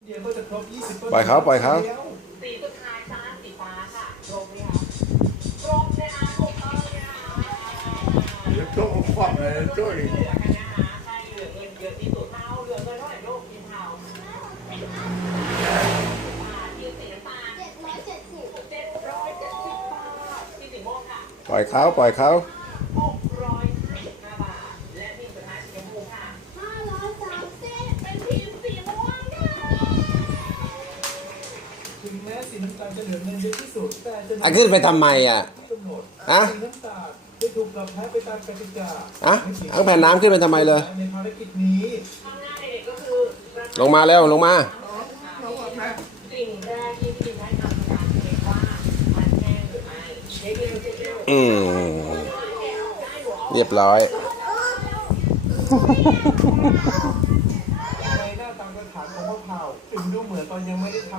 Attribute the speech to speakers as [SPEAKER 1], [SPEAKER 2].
[SPEAKER 1] ปล่อยเขาปล่อยเขา
[SPEAKER 2] สีสุดท้ายจ้าสีฟ้าค่ะตรงนี้ค่ะตรงเลยนะถูกต้องเลยนะ
[SPEAKER 3] เดี๋ยวโต๊ะคว่ำเลยโต๊ะอีก
[SPEAKER 2] เหลือกันนะคะใครเหลือเงินเยอะที่สุดเท่าเหลือเงินเท่าไหร่ลูกกินเท่ายืนสีน้ำตาล770 บาทที่สีม่วงค่ะ
[SPEAKER 1] ปล่อยเขาปล่อยเขา
[SPEAKER 2] 655 บาทและทีมสุดท้ายสีชมพูค่ะ530เป็นทีมสีม่วงค่ะ
[SPEAKER 4] ถึงแม้สีน้ำตาลจะเหลือเงินเยอะที่สุดแต่จะ
[SPEAKER 1] ขึ้นไปทำไมอ่ะ
[SPEAKER 4] ที่กำหนด
[SPEAKER 1] อะ
[SPEAKER 4] สีน้ำตาลได้ถูกปรับแพ้ไปตามกติกา
[SPEAKER 1] ทั้งแผ่นน้ำขึ้นไปทำไมเลย
[SPEAKER 4] ในภารกิจนี้
[SPEAKER 2] ข้างหน้าเด็กๆก็คือ
[SPEAKER 1] ลงมาแล้วลงมา
[SPEAKER 2] สิ่งแรกที่พี่ได้ทำคือการเช็คว่ามันแห้งหรือไม่เช็คเร็วเช็คเร็ว
[SPEAKER 1] เรียบร้อย
[SPEAKER 4] ในหน้าตามกระถางของมะพร้าวถึงดูเหมือนตอนยังไม่ได้ทำ